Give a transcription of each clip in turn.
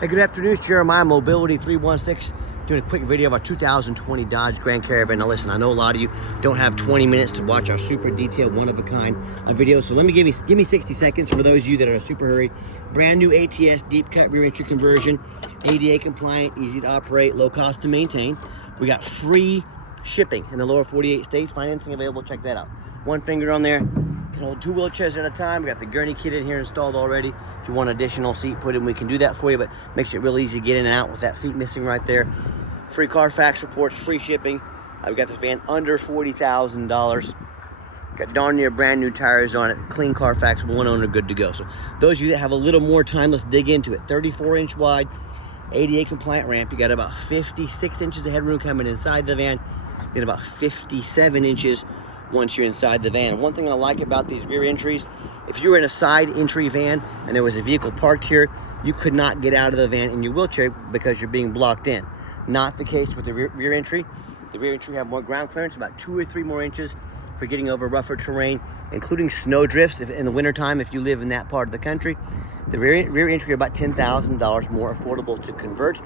Hey, good afternoon, it's Jeremiah, Mobility 316, doing a quick video of our 2020 Dodge Grand Caravan. Now listen, I know a lot of you don't have 20 minutes to watch our super detailed, one-of-a-kind video, so give me 60 seconds for those of you that are in a super hurry. Brand new ATS deep cut rear entry conversion, ADA compliant, easy to operate, low cost to maintain. We got free shipping in the lower 48 states, financing available, check that out. One finger on there. Can hold 2 wheelchairs at a time. We got the Gurney kit in here installed already. If you want additional seat put in, we can do that for you, but makes it real easy to get in and out with that seat missing right there. Free Carfax reports, free shipping. We got this van under $40,000. Got darn near brand new tires on it. Clean Carfax, one owner, good to go. So those of you that have a little more time, let's dig into it. 34-inch wide, ADA compliant ramp. You got about 56 inches of headroom coming inside the van. Get about 57 inches once you're inside the van. One thing I like about these rear entries, if you were in a side entry van and there was a vehicle parked here, you could not get out of the van in your wheelchair because you're being blocked in. Not the case with the rear entry. The rear entry have more ground clearance, about 2 or 3 more inches for getting over rougher terrain, including snow drifts if in the wintertime if you live in that part of the country. The rear entry are about $10,000 more affordable to convert,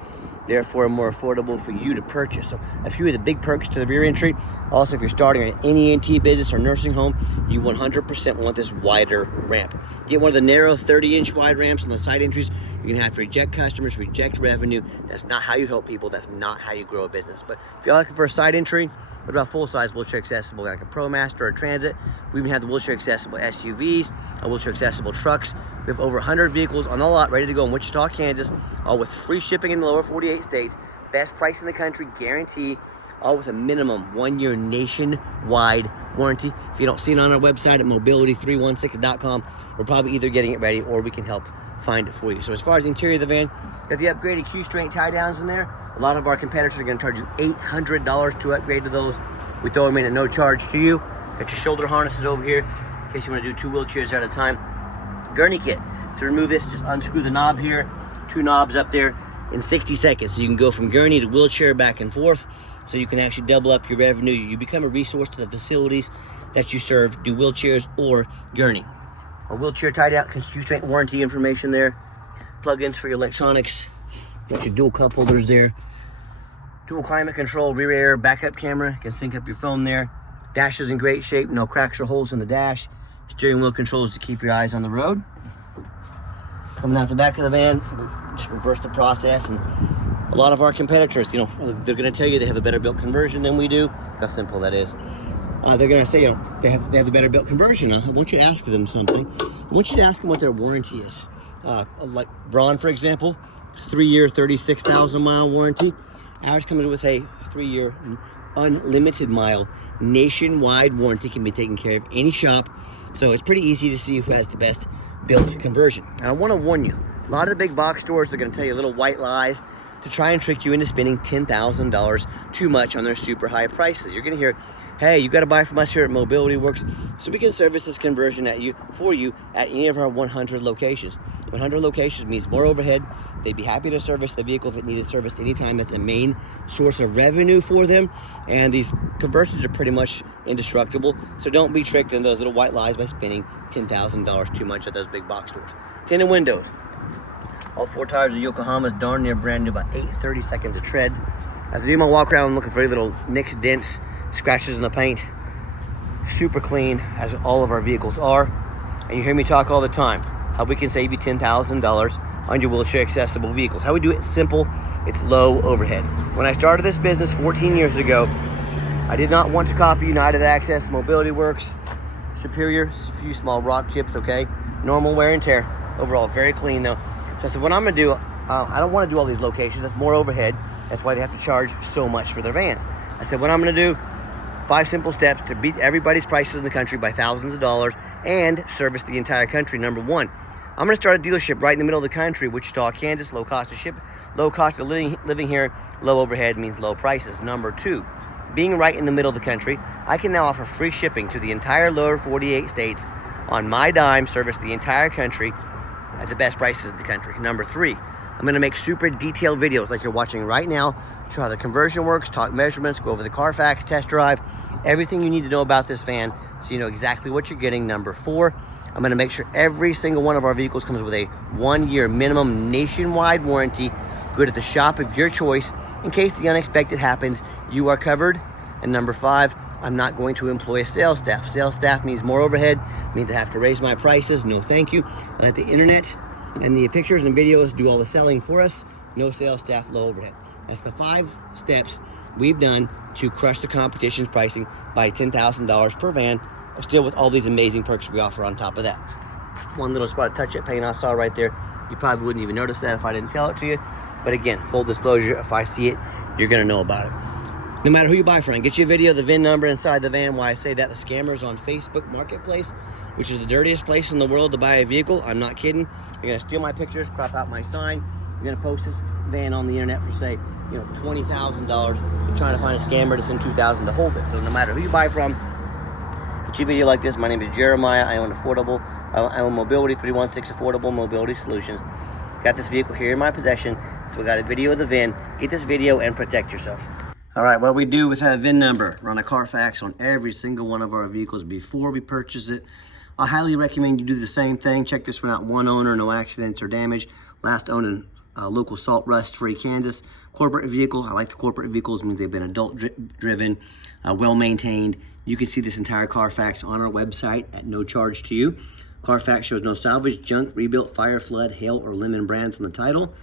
therefore more affordable for you to purchase. So a few of the big perks to the rear entry. Also, if you're starting an NEMT business or nursing home, you 100% want this wider ramp. Get one of the narrow 30-inch wide ramps on the side entries. You're gonna have to reject customers, reject revenue. That's not how you help people. That's not how you grow a business. But if you're looking for a side entry, what about full-size wheelchair accessible, like a ProMaster or a Transit? We even have the wheelchair accessible SUVs, wheelchair accessible trucks. We have over 100 vehicles on the lot ready to go in Wichita, Kansas, all with free shipping in the lower 48 states, best price in the country, guarantee, all with a minimum 1-year nationwide warranty. If you don't see it on our website at mobility316.com, we're probably either getting it ready or we can help find it for you. So as far as the interior of the van, got the upgraded Q-straight tie downs in there. A lot of our competitors are going to charge you $800 to upgrade to those. We throw them in at no charge to you. Got your shoulder harnesses over here in case you want to do 2 wheelchairs at a time. Gurney kit. To remove this, just unscrew the knob here. 2 knobs up there in 60 seconds. So you can go from Gurney to wheelchair back and forth. So you can actually double up your revenue. You become a resource to the facilities that you serve. Do wheelchairs or Gurney. Our wheelchair tied out Q-straight warranty information there. Plug-ins for your electronics. Got your dual cup holders there. Dual climate control, rear air, backup camera. You can sync up your phone there. Dash is in great shape, no cracks or holes in the dash. Steering wheel controls to keep your eyes on the road. Coming out the back of the van, just reverse the process. And a lot of our competitors, you know, they're gonna tell you they have a better built conversion than we do. How simple that is. They're gonna say, you know, they have the better built conversion. I want you to ask them something. I want you to ask them what their warranty is. Like Braun, for example, 3-year, 36,000 mile warranty. Ours comes with a 3-year unlimited mile nationwide warranty, can be taken care of any shop. So it's pretty easy to see who has the best built conversion. And I want to warn you, a lot of the big box stores, they're going to tell you little white lies to try and trick you into spending $10,000 too much on their super high prices. You're going to hear, hey, you got to buy from us here at Mobility Works so we can service this conversion for you at any of our 100 locations. 100 locations means more overhead. They'd be happy to service the vehicle if it needed serviced anytime. That's a main source of revenue for them. And these conversions are pretty much indestructible. So don't be tricked in those little white lies by spending $10,000 too much at those big box stores. Tinted windows. All 4 tires of Yokohama's darn near brand new, about 30 seconds of tread. As I do my walk around, I'm looking for any little nicks, dents, scratches in the paint. Super clean, as all of our vehicles are. And you hear me talk all the time, how we can save you $10,000 on your wheelchair accessible vehicles. How we do it is simple, it's low overhead. When I started this business 14 years ago, I did not want to copy United Access, Mobility Works, Superior, a few small rock chips, okay? Normal wear and tear. Overall, very clean though. So I said, what I'm gonna do, I don't wanna do all these locations, that's more overhead. That's why they have to charge so much for their vans. I said, what I'm gonna do, 5 simple steps to beat everybody's prices in the country by thousands of dollars and service the entire country. Number 1, I'm gonna start a dealership right in the middle of the country, Wichita, Kansas, low cost of ship, low cost of living here, low overhead means low prices. Number 2, being right in the middle of the country, I can now offer free shipping to the entire lower 48 states on my dime, service the entire country at the best prices in the country. Number 3, I'm I'm gonna make super detailed videos like you're watching right now, show how the conversion works, talk measurements, go over the Carfax test drive, everything you need to know about this van so you know exactly what you're getting. Number 4, I'm gonna make sure every single one of our vehicles comes with a 1-year minimum nationwide warranty. Go to the shop of your choice. In case the unexpected happens, you are covered. And number 5, I'm not going to employ a sales staff. Sales staff means more overhead, means I have to raise my prices. No thank you. I let the internet and the pictures and videos do all the selling for us. No sales staff, low overhead. That's the 5 steps we've done to crush the competition's pricing by $10,000 per van, still with all these amazing perks we offer on top of that. One little spot of touch-up paint I saw right there. You probably wouldn't even notice that if I didn't tell it to you. But again, full disclosure, if I see it, you're gonna know about it. No matter who you buy from, get you a video of the VIN number inside the van. Why I say that, the scammers on Facebook Marketplace, which is the dirtiest place in the world to buy a vehicle. I'm not kidding. You're gonna steal my pictures, crop out my sign. You're gonna post this van on the internet for, say, $20,000. You're trying to find a scammer to send $2,000 to hold it. So no matter who you buy from, get you a video like this. My name is Jeremiah. I own Mobility 316 Affordable Mobility Solutions. Got this vehicle here in my possession, so we got a video of the VIN. Get this video and protect yourself. All right, what we do with that VIN number, run a Carfax on every single one of our vehicles before we purchase it. I highly recommend you do the same thing. Check this one out. 1 owner, no accidents or damage. Last owned in local salt rust free Kansas. Corporate vehicle. I like the corporate vehicles. It means they've been adult driven, well maintained. You can see this entire Carfax on our website at no charge to you. Carfax shows no salvage, junk, rebuilt, fire, flood, hail, or lemon brands on the title.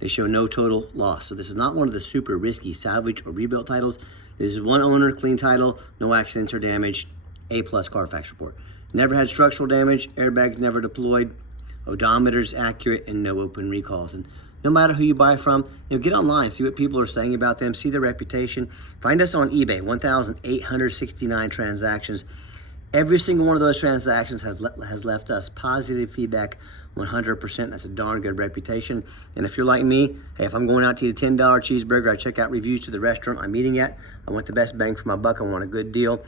They show no total loss. So this is not one of the super risky salvage or rebuilt titles. This is 1 owner, clean title, no accidents or damage, A+ Carfax report. Never had structural damage, airbags never deployed, odometer's accurate, and no open recalls. And no matter who you buy from, get online, see what people are saying about them, see their reputation. Find us on eBay, 1,869 transactions. Every single one of those transactions has left us positive feedback, 100%. That's a darn good reputation. And if you're like me, hey, if I'm going out to eat a $10 cheeseburger, I check out reviews to the restaurant I'm eating at. I want the best bang for my buck. I want a good deal.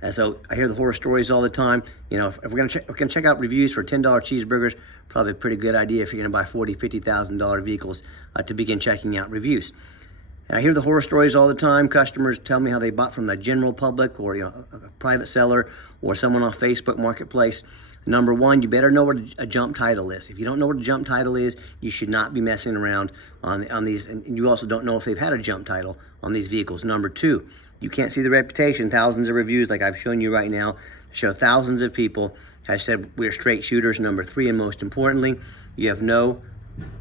And so I hear the horror stories all the time. If we're gonna check out reviews for $10 cheeseburgers, probably a pretty good idea if you're gonna buy $40,000, $50,000 vehicles to begin checking out reviews. And I hear the horror stories all the time. Customers tell me how they bought from the general public or a private seller or someone on Facebook Marketplace. Number 1, you better know what a jump title is. If you don't know what a jump title is, you should not be messing around on these. And you also don't know if they've had a jump title on these vehicles. Number 2, you can't see the reputation. Thousands of reviews like I've shown you right now show thousands of people have said we're straight shooters. Number 3, and most importantly, you have no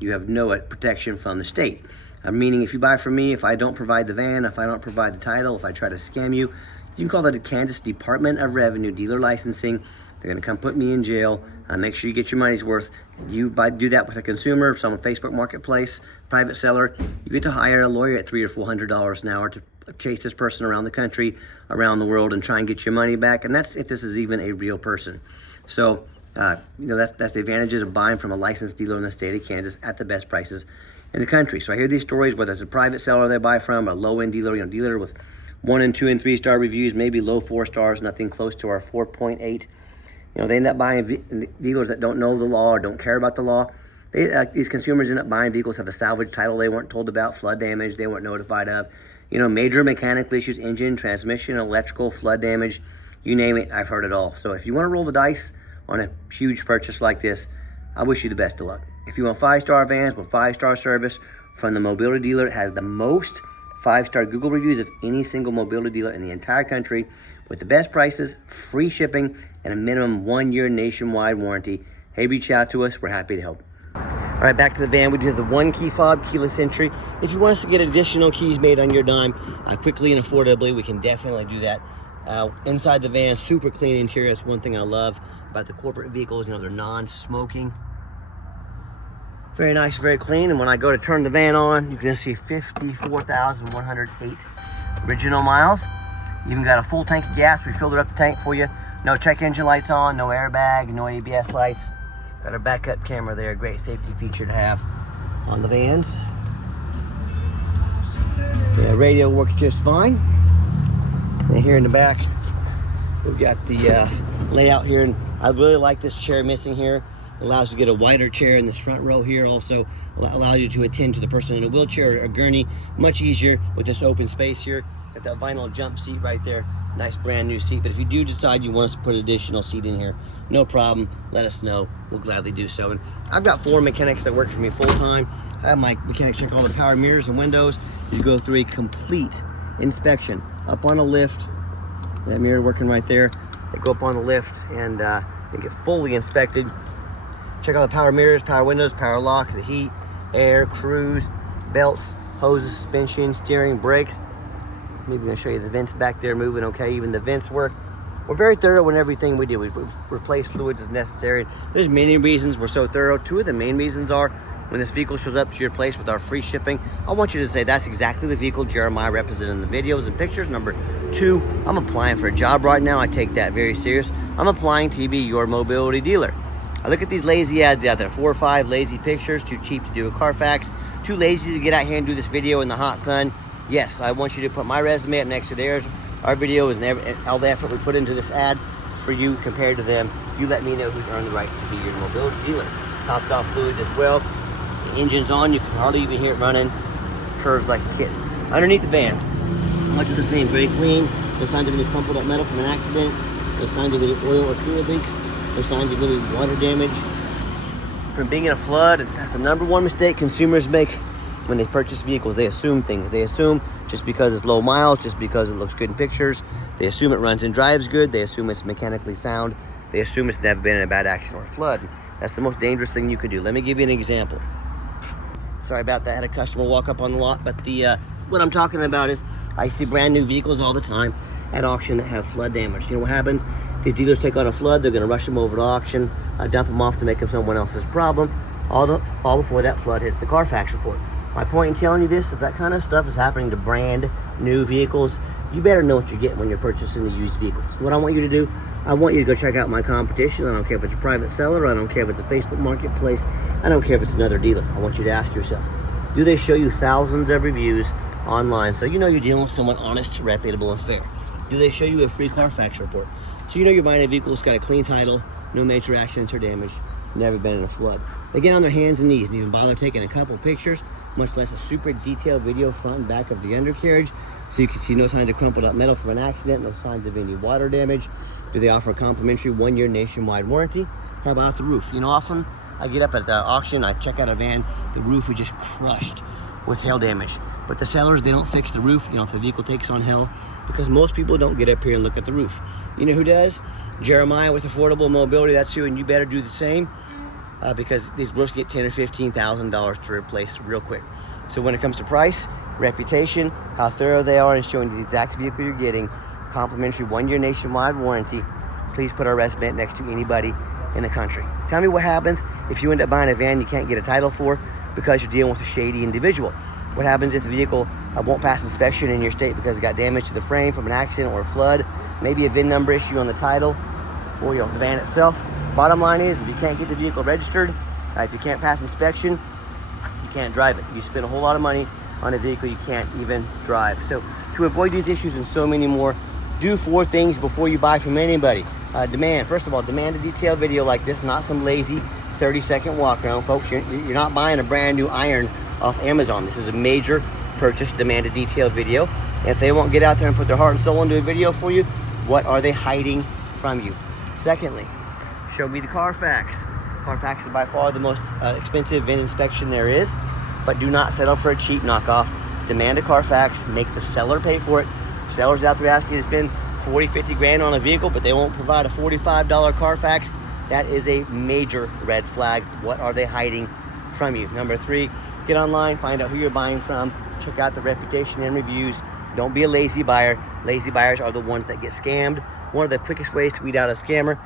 protection from the state. Meaning if you buy from me, if I don't provide the van, if I don't provide the title, if I try to scam you, you can call the Kansas Department of Revenue dealer licensing. They're gonna come put me in jail. Make sure you get your money's worth. You do that with a consumer, someone Facebook Marketplace, private seller, you get to hire a lawyer at $300 or $400 an hour to chase this person around the country, around the world, and try and get your money back. And that's if this is even a real person. So, that's the advantages of buying from a licensed dealer in the state of Kansas at the best prices in the country. So I hear these stories, whether it's a private seller they buy from, a low-end dealer, dealer with 1 and 2 and 3 star reviews, maybe low 4 stars, nothing close to our 4.8. They end up buying dealers that don't know the law or don't care about the law. These consumers end up buying vehicles have a salvage title they weren't told about, flood damage they weren't notified of, major mechanical issues, engine, transmission, electrical, flood damage, you name it, I've heard it all. So if you want to roll the dice on a huge purchase like this, I wish you the best of luck. If you want 5-star vans with 5-star service from the mobility dealer, it has the most 5-star Google reviews of any single mobility dealer in the entire country, with the best prices, free shipping, and a minimum 1-year nationwide warranty. Hey, reach out to us. We're happy to help. All right, back to the van. We do have the 1-key fob, keyless entry. If you want us to get additional keys made on your dime, quickly and affordably, we can definitely do that. Inside the van, super clean interior. That's one thing I love about the corporate vehicles. They're non-smoking. Very nice, very clean. And when I go to turn the van on, you can see 54,108 original miles. Even got a full tank of gas. We filled it up the tank for you. No check engine lights on, no airbag, no ABS lights. Got our backup camera there. Great safety feature to have on the vans. Yeah, radio works just fine. And here in the back, we've got the layout here. And I really like this chair missing here. Allows you to get a wider chair in this front row here. Also allows you to attend to the person in a wheelchair or a gurney much easier with this open space here. Got that vinyl jump seat right there. Nice brand new seat. But if you do decide you want us to put an additional seat in here, no problem. Let us know. We'll gladly do so. And I've got 4 mechanics that work for me full time. I have my mechanics check all the power mirrors and windows. You go through a complete inspection up on a lift. That mirror working right there. They go up on the lift and they get fully inspected. Check out the power mirrors, power windows, power locks, the heat, air, cruise, belts, hoses, suspension, steering, brakes. I'm even gonna show you the vents back there moving okay. Even the vents work. We're very thorough in everything we do. We replace fluids as necessary. There's many reasons we're so thorough. 2 of the main reasons are when this vehicle shows up to your place with our free shipping, I want you to say that's exactly the vehicle Jeremiah represented in the videos and pictures. Number 2, I'm applying for a job right now. I take that very serious. I'm applying to be your mobility dealer. I look at these lazy ads out there, 4 or 5 lazy pictures, too cheap to do a Carfax, too lazy to get out here and do this video in the hot sun. Yes, I want you to put my resume up next to theirs. Our video is all the effort we put into this ad for you compared to them. You let me know who's earned the right to be your mobility dealer. Topped off fluid as well. The engine's on, you can hardly even hear it running. Curves like a kitten. Underneath the van, much of the same, very clean. No signs of any crumpled up metal from an accident. No signs of any oil or fluid leaks. No signs of any water damage from being in a flood. That's the #1 mistake consumers make when they purchase vehicles. They assume things. They assume just because it's low miles, just because it looks good in pictures, they assume it runs and drives good, they assume it's mechanically sound, they assume it's never been in a bad accident or a flood. That's the most dangerous thing you can do. Let me give you an example. Sorry about that, I had a customer walk up on the lot, but what I'm talking about is I see brand new vehicles all the time at auction that have flood damage. You know what happens? These dealers take on a flood, they're gonna rush them over to auction, dump them off to make them someone else's problem, all before that flood hits the Carfax report. My point in telling you this, if that kind of stuff is happening to brand new vehicles, you better know what you're getting when you're purchasing the used vehicles. What I want you to do, I want you to go check out my competition. I don't care if it's a private seller, I don't care if it's a Facebook marketplace, I don't care if it's another dealer. I want you to ask yourself, do they show you thousands of reviews online so you know you're dealing with someone honest, reputable, and fair? Do they show you a free Carfax report so you know you're buying a vehicle that's got a clean title, no major accidents or damage, never been in a flood? They get on their hands and knees and even bother taking a couple pictures, much less a super detailed video front and back of the undercarriage so you can see no signs of crumpled up metal from an accident, no signs of any water damage. Do they offer a complimentary 1-year nationwide warranty? How about the roof? You know, often I get up at the auction, I check out a van, the roof is just crushed with hail damage. But the sellers, they don't fix the roof, you know, if the vehicle takes on hail, because most people don't get up here and look at the roof. You know who does? Jeremiah with Affordable Mobility, that's you, and you better do the same. Because these roofs get $10,000 or $15,000 to replace real quick. So when it comes to price, reputation, how thorough they are in showing you the exact vehicle you're getting, complimentary 1-year nationwide warranty, please put our resume next to anybody in the country. Tell me what happens if you end up buying a van you can't get a title for because you're dealing with a shady individual. What happens if the vehicle won't pass inspection in your state because it got damage to the frame from an accident or a flood, maybe a VIN number issue on the title, or the van itself. Bottom line is, if you can't get the vehicle registered, if you can't pass inspection, you can't drive it. You spend a whole lot of money on a vehicle you can't even drive. So to avoid these issues and so many more, do 4 things before you buy from anybody. Demand, first of all, demand a detailed video like this, not some lazy 30-second walk around. Folks, you're not buying a brand new iron off Amazon. This is a major purchase, demand a detailed video. And if they won't get out there and put their heart and soul into a video for you, what are they hiding from you? Secondly, show me the Carfax. Carfax is by far the most expensive VIN inspection there is, but do not settle for a cheap knockoff. Demand a Carfax, make the seller pay for it. If sellers out there asking you to spend 40, 50 grand on a vehicle, but they won't provide a $45 Carfax, that is a major red flag. What are they hiding from you? Number 3, get online, find out who you're buying from, check out the reputation and reviews. Don't be a lazy buyer. Lazy buyers are the ones that get scammed. One of the quickest ways to weed out a scammer,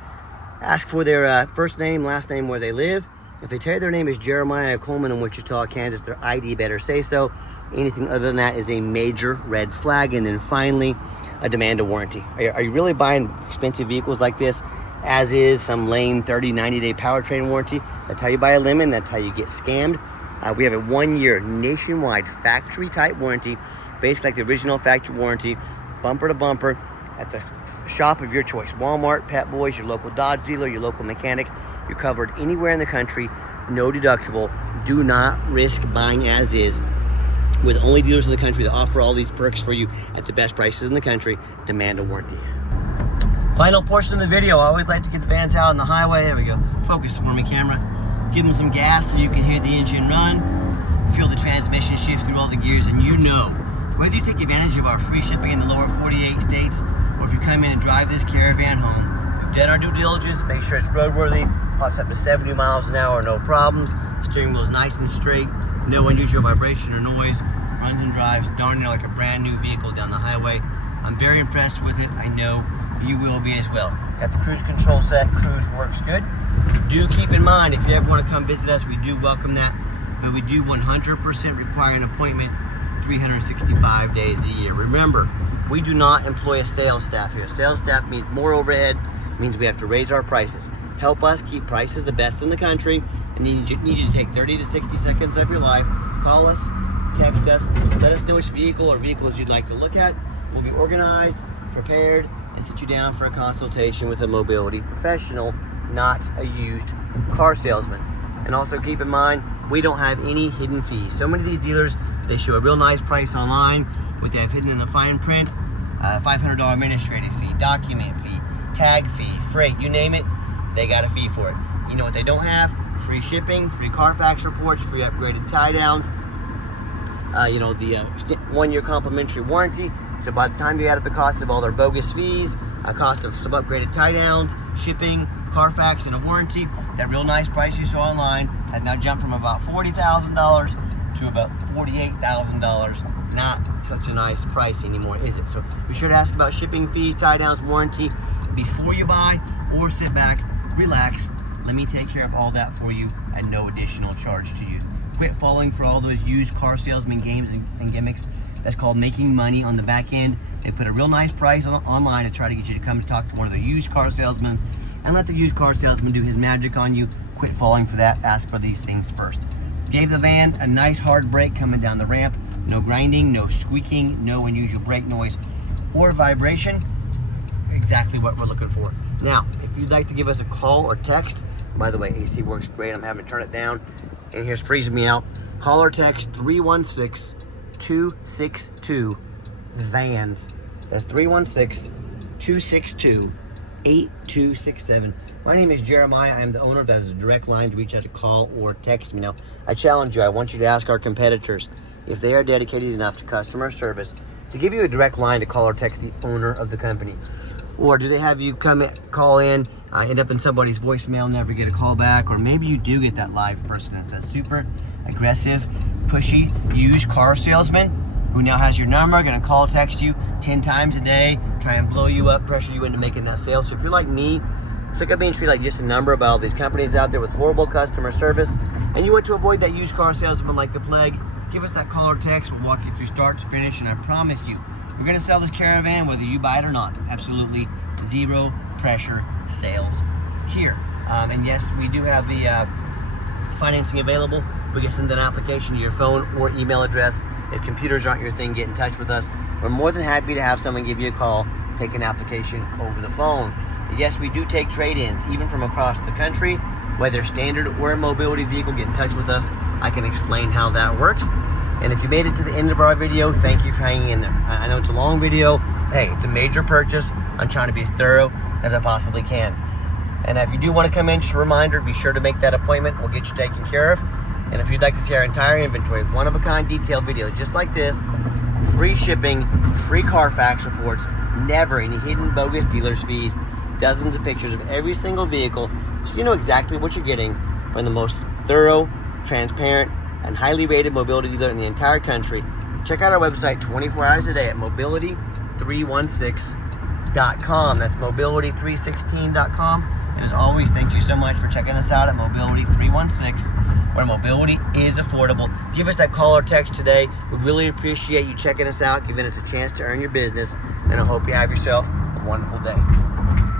ask for their first name, last name, where they live. If they tell you their name is Jeremiah Coleman in Wichita, Kansas, their ID better say so. Anything other than that is a major red flag. And then finally, a demand a warranty. Are you really buying expensive vehicles like this, as is some lame 30, 90-day powertrain warranty? That's how you buy a lemon. That's how you get scammed. We have a 1-year nationwide factory type warranty, based like the original factory warranty, bumper to bumper. at the shop of your choice. Walmart, Pet Boys, your local Dodge dealer, your local mechanic. You're covered anywhere in the country, no deductible. Do not risk buying as is. We're the only dealers in the country that offer all these perks for you at the best prices in the country. Demand a warranty. Final portion of the video, I always like to get the vans out on the highway. There we go. Focus for me, camera. Give them some gas so you can hear the engine run. Feel the transmission shift through all the gears, and you know, whether you take advantage of our free shipping in the lower 48 states, or if you come in and drive this Caravan home, we've done our due diligence, make sure it's roadworthy, pops up to 70 miles an hour, no problems. Steering wheel's nice and straight, no unusual vibration or noise. Runs and drives darn near like a brand new vehicle down the highway. I'm very impressed with it. I know you will be as well. Got the cruise control set. Cruise works good. Do keep in mind, if you ever want to come visit us, we do welcome that, but we do 100% require an appointment 365 days a year. Remember, we do not employ a sales staff here. Sales staff means more overhead, means we have to raise our prices. Help us keep prices the best in the country, and need you to take 30 to 60 seconds of your life. Call us, text us, let us know which vehicle or vehicles you'd like to look at. We'll be organized, prepared, and sit you down for a consultation with a mobility professional, not a used car salesman. And also keep in mind, we don't have any hidden fees. So many of these dealers, they show a real nice price online, what they have hidden in the fine print, $500 administrative fee, document fee, tag fee, freight, you name it, they got a fee for it. You know what they don't have? Free shipping, free Carfax reports, free upgraded tie downs, the 1 year complimentary warranty. So by the time you add up the cost of all their bogus fees, a cost of some upgraded tie downs, shipping, Carfax, and a warranty, that real nice price you saw online has now jumped from about $40,000 to about $48,000. Not such a nice price anymore, is it? So be sure to ask about shipping fees, tie downs, warranty before you buy, or sit back, relax. Let me take care of all that for you at no additional charge to you. Quit falling for all those used car salesman games and gimmicks. That's called making money on the back end. They put a real nice price online to try to get you to come and talk to one of the used car salesmen, and let the used car salesman do his magic on you. Quit falling for that. Ask for these things first. Gave the van a nice hard brake coming down the ramp. No grinding, no squeaking, no unusual brake noise or vibration. Exactly what we're looking for. Now, if you'd like to give us a call or text, by the way, AC works great. I'm having to turn it down, and here's freezing me out. Call or text 316-262-VANS. That's 316-262-8267. My name is Jeremiah. I am the owner. That is a direct line to reach out to call or text me. Now, I challenge you. I want you to ask our competitors if they are dedicated enough to customer service to give you a direct line to call or text the owner of the company. Or do they have you call in, end up in somebody's voicemail, never get a call back? Or maybe you do get that live person. It's that super aggressive, pushy, used car salesman who now has your number, gonna call, text you 10 times a day, try and blow you up, pressure you into making that sale. So if you're like me, sick of being treated like just a number by all these companies out there with horrible customer service, and you want to avoid that used car salesman like the plague, give us that call or text. We'll walk you through start to finish, and I promise you, we're gonna sell this Caravan whether you buy it or not. Absolutely zero pressure sales here. And yes, we do have the financing available. We can send an application to your phone or email address. If computers aren't your thing, get in touch with us. We're more than happy to have someone give you a call, take an application over the phone. Yes, we do take trade-ins, even from across the country, whether standard or a mobility vehicle. Get in touch with us. I can explain how that works. And if you made it to the end of our video, thank you for hanging in there. I know it's a long video. Hey, it's a major purchase. I'm trying to be as thorough as I possibly can. And if you do want to come in, just a reminder, be sure to make that appointment. We'll get you taken care of. And if you'd like to see our entire inventory, one-of-a-kind detailed videos just like this, free shipping, free Carfax reports, never any hidden bogus dealer's fees, dozens of pictures of every single vehicle, so you know exactly what you're getting from the most thorough, transparent, and highly rated mobility dealer in the entire country. Check out our website 24 hours a day at mobility316.com. That's mobility316.com. And as always, thank you so much for checking us out at Mobility 316, where mobility is affordable. Give us that call or text today. We really appreciate you checking us out, giving us a chance to earn your business, and I hope you have yourself a wonderful day.